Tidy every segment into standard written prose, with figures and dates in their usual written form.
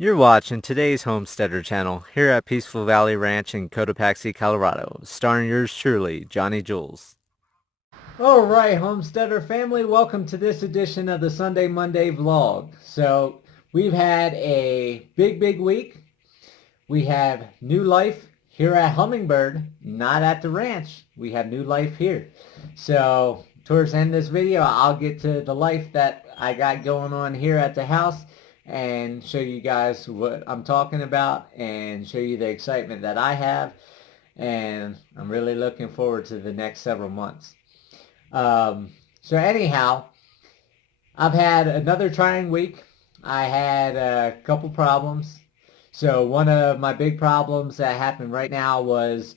You're watching today's Homesteader channel here at Peaceful Valley Ranch in Cotopaxi, Colorado, starring yours truly, Johnny Jules. All right, Homesteader family, welcome to this edition of the Sunday Monday vlog. So we've had a big week. We have new life here at Hummingbird, not at the ranch. We have new life here. So towards the end of this video, I'll get to the life that I got going on here at the house and show you guys what I'm talking about and show you the excitement that I have. And I'm really looking forward to the next several months. So anyhow, I've had another trying week. I had a couple problems. So one of my big problems that happened right now was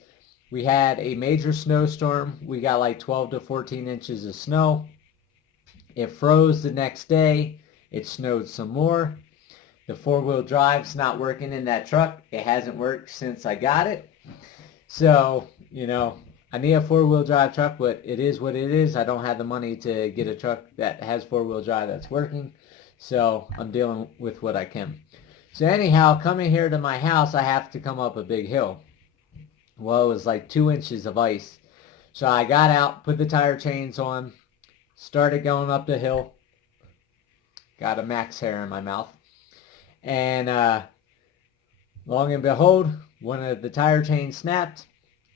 we had a major snowstorm. We got like 12 to 14 inches of snow. It froze the next day. It snowed some more. The four-wheel drive's not working in that truck. It hasn't worked since I got it. So, I need a four-wheel drive truck, but it is what it is. I don't have the money to get a truck that has four-wheel drive that's working. So I'm dealing with what I can. So anyhow, coming here to my house, I have to come up a big hill. Well, it was like 2 inches of ice. So I got out, put the tire chains on, started going up the hill. Got a max hair in my mouth. And long and behold, one of the tire chains snapped.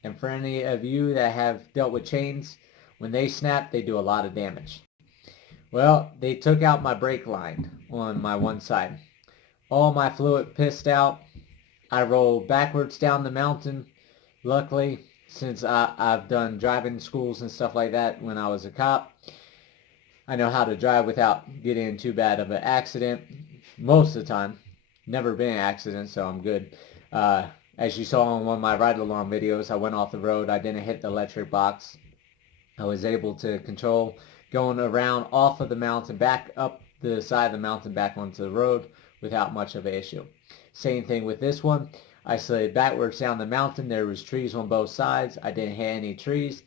And for any of you that have dealt with chains, when they snap, they do a lot of damage. Well, they took out my brake line on my one side. All my fluid pissed out. I rolled backwards down the mountain. Luckily, since I've done driving schools and stuff like that when I was a cop, I know how to drive without getting in too bad of an accident most of the time. Never been in an accident, so I'm good. As you saw in one of my ride-along videos, I went off the road. I didn't hit the electric box. I was able to control going around off of the mountain, back up the side of the mountain, back onto the road without much of an issue. Same thing with this one. I slid backwards down the mountain. There was trees on both sides. I didn't hit any trees.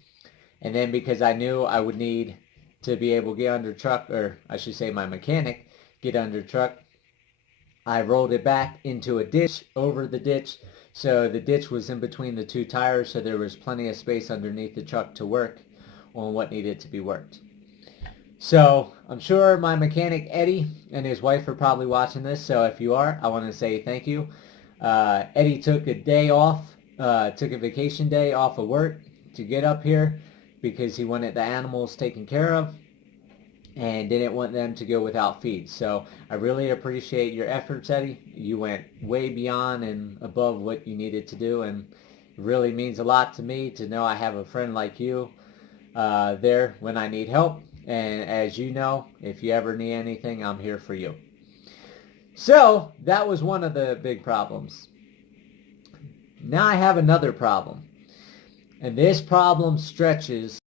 And then because I knew I would need to be able to get under truck, or I should say my mechanic, get under truck, I rolled it back into a ditch, over the ditch. So the ditch was in between the two tires, so there was plenty of space underneath the truck to work on what needed to be worked. So I'm sure my mechanic Eddie and his wife are probably watching this. So if you are, I want to say thank you. Eddie took a day off, took a vacation day off of work to get up here because he wanted the animals taken care of and didn't want them to go without feed. So I really appreciate your efforts, Eddie. You went way beyond and above what you needed to do, and it really means a lot to me to know I have a friend like you there when I need help. And as you know, if you ever need anything, I'm here for you. So that was one of the big problems. Now I have another problem. And this problem stretches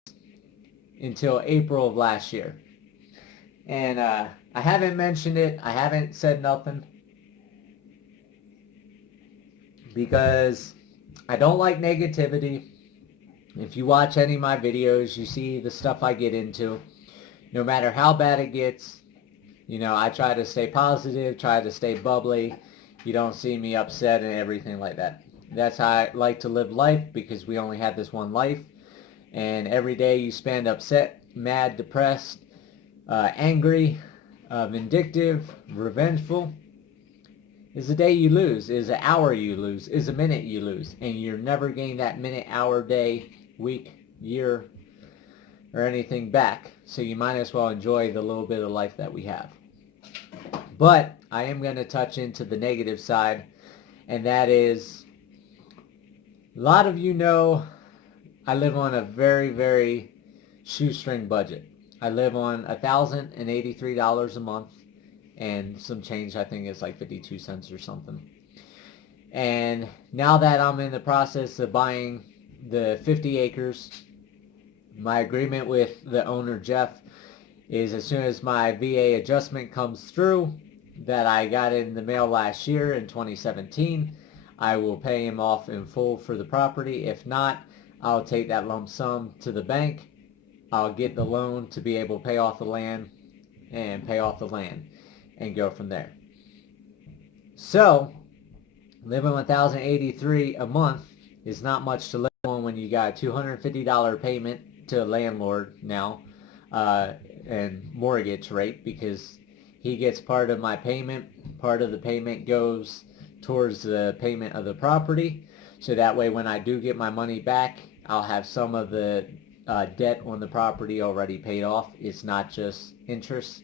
until April of last year. And I haven't mentioned it. I haven't said nothing. Because I don't like negativity. If you watch any of my videos, you see the stuff I get into. No matter how bad it gets, I try to stay positive, try to stay bubbly. You don't see me upset and everything like that. That's how I like to live life, because we only have this one life. And every day you spend upset, mad, depressed, angry, vindictive, revengeful, is a day you lose, is an hour you lose, is a minute you lose. And you're never getting that minute, hour, day, week, year, or anything back. So you might as well enjoy the little bit of life that we have. But I am going to touch into the negative side, and that is, a lot of you know I live on a very shoestring budget. I live on $1,083 a month and some change. I think it's like 52 cents or something. And now that I'm in the process of buying the 50 acres, my agreement with the owner, Jeff, is as soon as my VA adjustment comes through that I got in the mail last year in 2017, I will pay him off in full for the property. If not, I'll take that lump sum to the bank. I'll get the loan to be able to pay off the land and go from there. So living $1,083 a month is not much to live on when you got a $250 payment to a landlord now, and mortgage rate, because he gets part of my payment. Part of the payment goes towards the payment of the property. So that way when I do get my money back, I'll have some of the debt on the property already paid off. It's not just interest.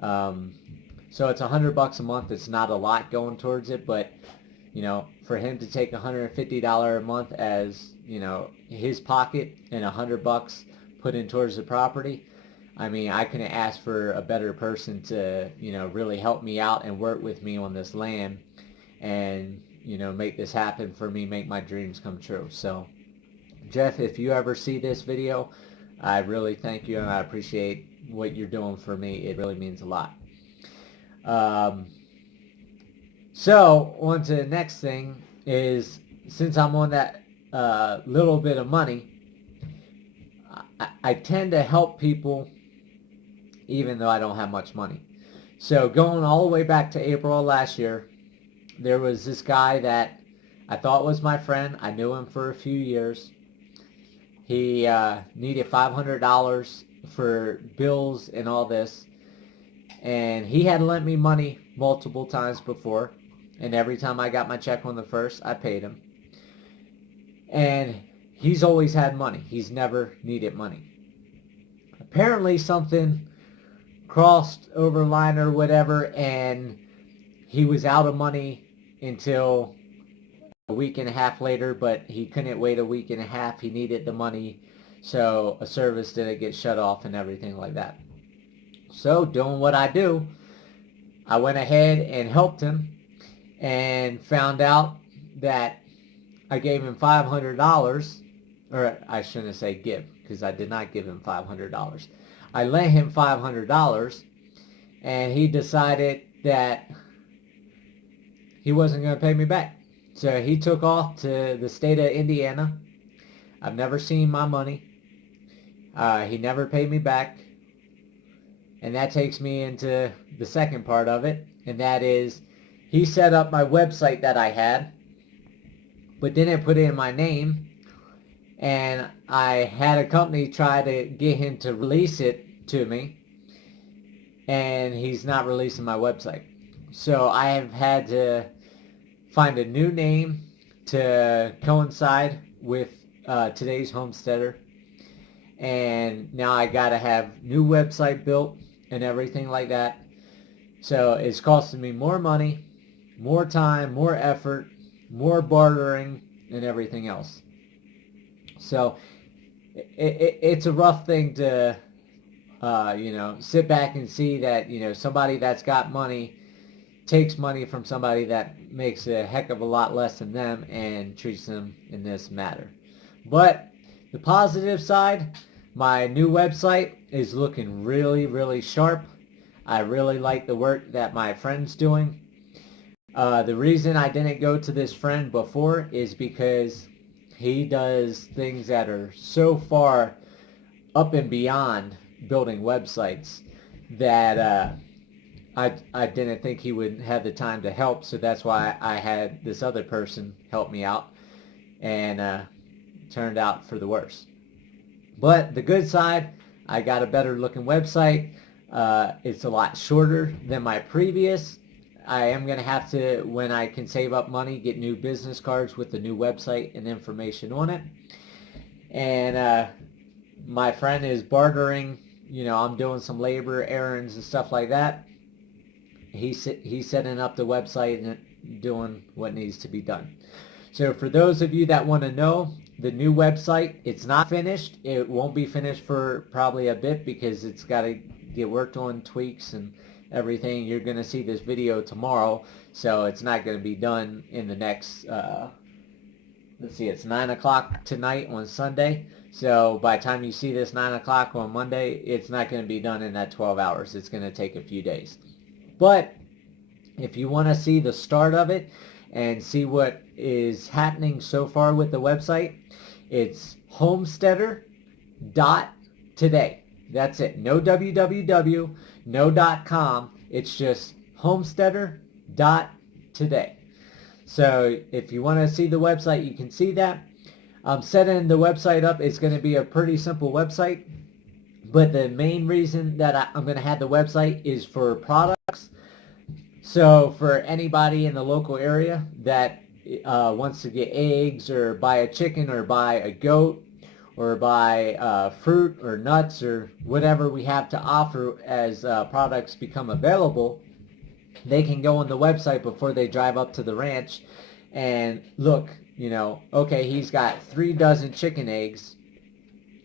So it's $100 a month. It's not a lot going towards it, but you know, for him to take $150 a month as, you know, his pocket and $100 put in towards the property, I mean, I couldn't ask for a better person to, you know, really help me out and work with me on this land and, you know, make this happen for me, make my dreams come true. So, Jeff, if you ever see this video, I really thank you and I appreciate what you're doing for me. It really means a lot. So, on to the next thing is, since I'm on that little bit of money, I tend to help people even though I don't have much money. So going all the way back to April of last year, there was this guy that I thought was my friend. I knew him for a few years. He needed $500 for bills and all this. And he had lent me money multiple times before. And every time I got my check on the first, I paid him. And he's always had money. He's never needed money. Apparently something crossed over line or whatever, and he was out of money until a week and a half later, but he couldn't wait a week and a half. He needed the money, so a service didn't get shut off and everything like that. So doing what I do, I went ahead and helped him and found out that I gave him $500, or I shouldn't say give, because I did not give him $500. I lent him $500, and he decided that he wasn't going to pay me back. So he took off to the state of Indiana. I've never seen my money. He never paid me back. And that takes me into the second part of it, and that is he set up my website that I had, but didn't put in my name, and I had a company try to get him to release it to me, and he's not releasing my website. So I have had to find a new name to coincide with today's Homesteader, and now I gotta have new website built and everything like that. So it's costing me more money, more time, more effort, more bartering, and everything else. So it's a rough thing to you know, sit back and see that, you know, somebody that's got money takes money from somebody that makes a heck of a lot less than them and treats them in this matter. But the positive side, my new website is looking really, really sharp. I really like the work that my friend's doing. The reason I didn't go to this friend before is because he does things that are so far up and beyond building websites that I didn't think he would have the time to help, so that's why I had this other person help me out, and turned out for the worse. But the good side, I got a better looking website. It's a lot shorter than my previous. I am going to have to, when I can save up money, get new business cards with the new website and information on it. And my friend is bartering. You know, I'm doing some labor, errands, and stuff like that. He's setting up the website and doing what needs to be done. So for those of you that want to know, the new website, it's not finished. It won't be finished for probably a bit because it's got to get worked on, tweaks and everything. You're going to see this video tomorrow, so it's not going to be done in the next, let's see, it's 9 o'clock tonight on Sunday. So by the time you see this 9 o'clock on Monday, it's not going to be done in that 12 hours. It's going to take a few days. But if you want to see the start of it and see what is happening so far with the website, it's homesteader.today. That's it. No www, no .com. It's just homesteader.today. today. So if you want to see the website, you can see that. I'm setting the website up. It's going to be a pretty simple website. But the main reason that I'm going to have the website is for products. So for anybody in the local area that wants to get eggs or buy a chicken or buy a goat or buy fruit or nuts or whatever we have to offer as products become available, they can go on the website before they drive up to the ranch and look, okay, he's got 3 dozen chicken eggs.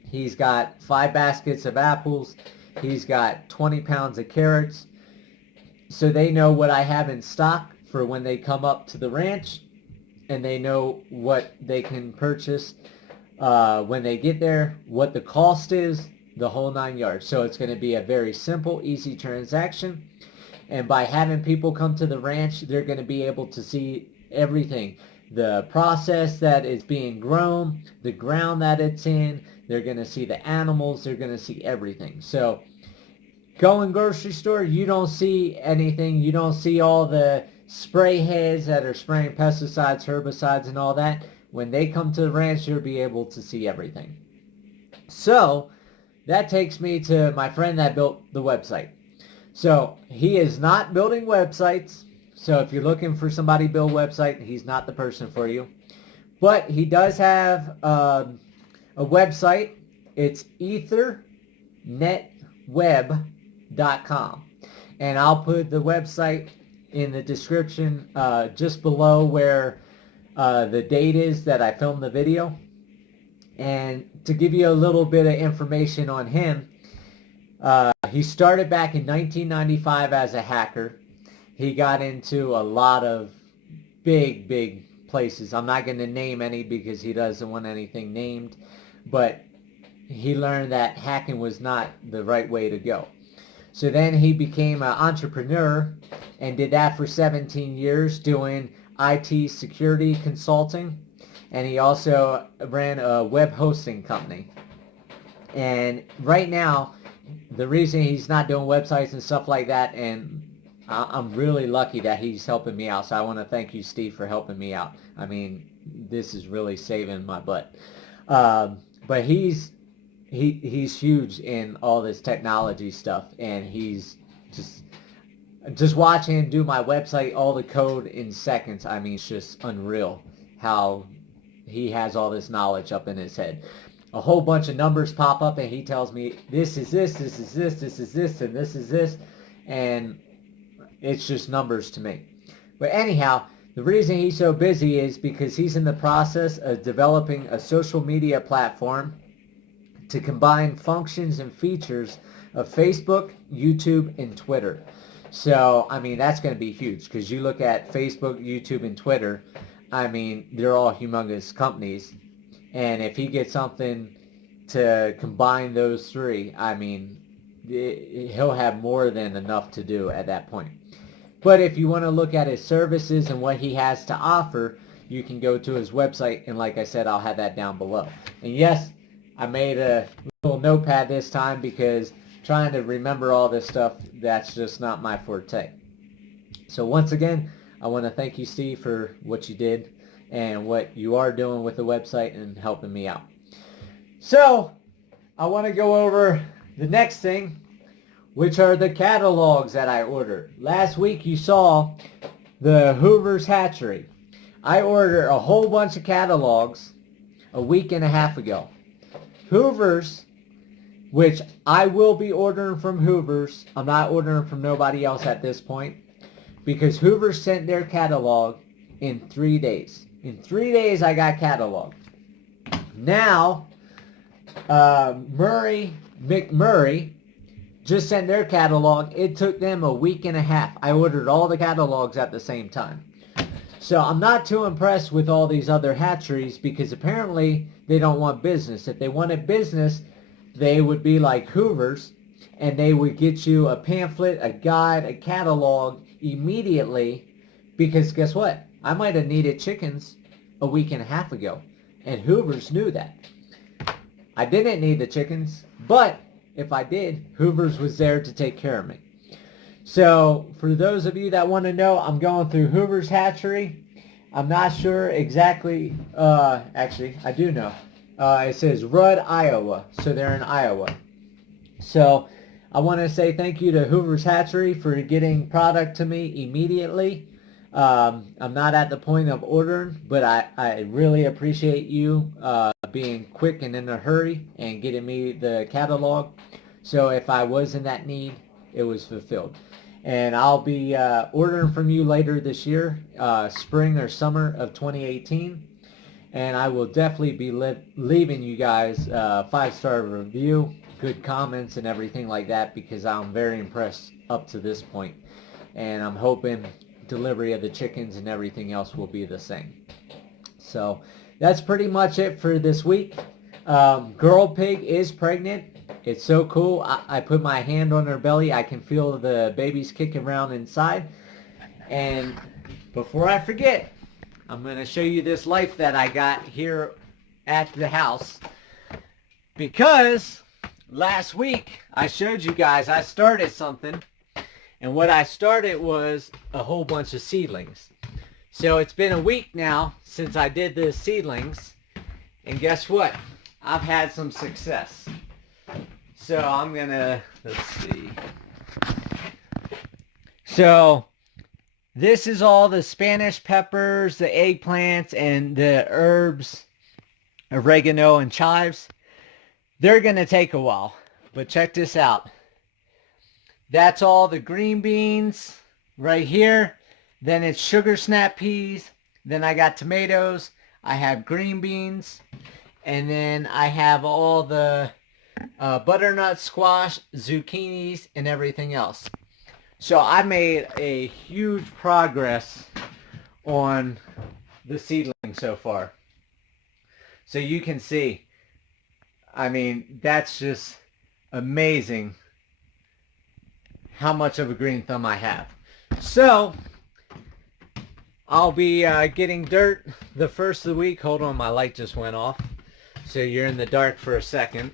He's got 5 baskets of apples. He's got 20 pounds of carrots. So they know what I have in stock for when they come up to the ranch, and they know what they can purchase when they get there, what the cost is, the whole 9 yards. So it's going to be a very simple, easy transaction. And by having people come to the ranch, they're going to be able to see everything. The process that is being grown, the ground that it's in, they're going to see the animals, they're going to see everything. So go in grocery store, you don't see anything. You don't see all the spray heads that are spraying pesticides, herbicides, and all that. When they come to the ranch, you'll be able to see everything. So that takes me to my friend that built the website. So he is not building websites. So if you're looking for somebody to build a website, he's not the person for you. But he does have a website. It's ethernetweb.com. And I'll put the website in the description just below where the date is that I filmed the video. And to give you a little bit of information on him, he started back in 1995 as a hacker. He got into a lot of big places. I'm not going to name any because he doesn't want anything named. But he learned that hacking was not the right way to go. So then he became an entrepreneur and did that for 17 years doing IT security consulting. And he also ran a web hosting company. And right now, the reason he's not doing websites and stuff like that, and I'm really lucky that he's helping me out. So I want to thank you, Steve, for helping me out. I mean, this is really saving my butt. But he's huge in all this technology stuff, and he's just watching him do my website, all the code in seconds. I mean, it's just unreal how he has all this knowledge up in his head. A whole bunch of numbers pop up, and he tells me, this is this, this is this, this is this, and this is this, and it's just numbers to me. But anyhow, the reason he's so busy is because he's in the process of developing a social media platform to combine functions and features of Facebook, YouTube, and Twitter. So, I mean, that's going to be huge because you look at Facebook, YouTube, and Twitter, I mean, they're all humongous companies. And if he gets something to combine those three, I mean, he'll have more than enough to do at that point. But if you want to look at his services and what he has to offer, you can go to his website. And like I said, I'll have that down below. And yes, I made a little notepad this time because trying to remember all this stuff, that's just not my forte. So once again, I want to thank you, Steve, for what you did and what you are doing with the website and helping me out. So I want to go over the next thing, which are the catalogs that I ordered. Last week you saw the Hoover's Hatchery. I ordered a whole bunch of catalogs a week and a half ago. Hoover's, which I will be ordering from Hoover's. I'm not ordering from nobody else at this point because Hoover sent their catalog in 3 days. In 3 days I got catalog. Now, McMurray just sent their catalog. It took them a week and a half. I ordered all the catalogs at the same time. So I'm not too impressed with all these other hatcheries because apparently they don't want business. If they wanted business, they would be like Hoover's and they would get you a pamphlet, a guide, a catalog immediately because guess what? I might have needed chickens a week and a half ago and Hoover's knew that. I didn't need the chickens, but if I did, Hoover's was there to take care of me. So for those of you that want to know, I'm going through Hoover's Hatchery. I'm not sure exactly, actually I do know. It says Rudd, Iowa, so they're in Iowa. So I want to say thank you to Hoover's Hatchery for getting product to me immediately. I'm not at the point of ordering, but I really appreciate you being quick and in a hurry and getting me the catalog. So if I was in that need, it was fulfilled. And I'll be ordering from you later this year, spring or summer of 2018. And I will definitely be leaving you guys a 5-star review, good comments and everything like that, because I'm very impressed up to this point. And I'm hoping delivery of the chickens and everything else will be the same. So that's pretty much it for this week. Girl pig is pregnant. It's so cool. I put my hand on her belly. I can feel the babies kicking around inside. And before I forget, I'm going to show you this life that I got here at the house. Because last week I showed you guys I started something. And what I started was a whole bunch of seedlings. So it's been a week now since I did the seedlings. And guess what? I've had some success. So I'm gonna, let's see. So this is all the Spanish peppers, the eggplants, and the herbs, oregano and chives. They're gonna take a while, but check this out. That's all the green beans right here. Then it's sugar snap peas. Then I got tomatoes. I have green beans. And then I have all the butternut squash, zucchinis, and everything else. So I made a huge progress on the seedling so far. So you can see, I mean, that's just amazing how much of a green thumb I have. So I'll be getting dirt the first of the week. Hold on, my light just went off. So you're in the dark for a second.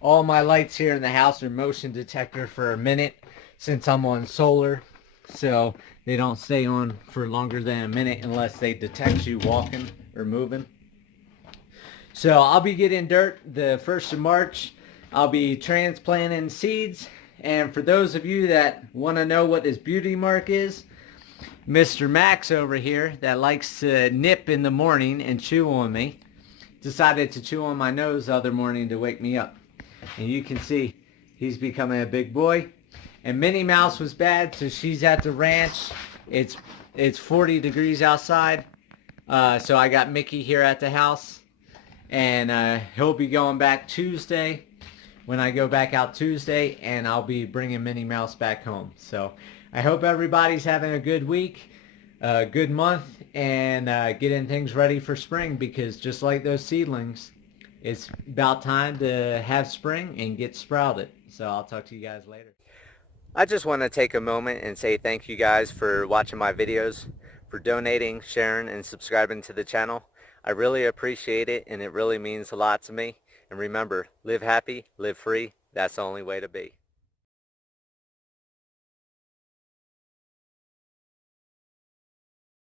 All my lights here in the house are motion detector for a minute since I'm on solar. So they don't stay on for longer than a minute unless they detect you walking or moving. So I'll be getting dirt the 1st of March. I'll be transplanting seeds. And for those of you that want to know what this beauty mark is, Mr. Max over here that likes to nip in the morning and chew on me decided to chew on my nose the other morning to wake me up. And you can see he's becoming a big boy. And Minnie Mouse was bad, so she's at the ranch. It's 40 degrees outside. So I got Mickey here at the house. And he'll be going back Tuesday when I go back out Tuesday. And I'll be bringing Minnie Mouse back home. So I hope everybody's having a good week, a good month, and getting things ready for spring, because just like those seedlings, it's about time to have spring and get sprouted. So I'll talk to you guys later. I just want to take a moment and say thank you guys for watching my videos, for donating, sharing, and subscribing to the channel. I really appreciate it, and it really means a lot to me. And remember, live happy, live free. That's the only way to be.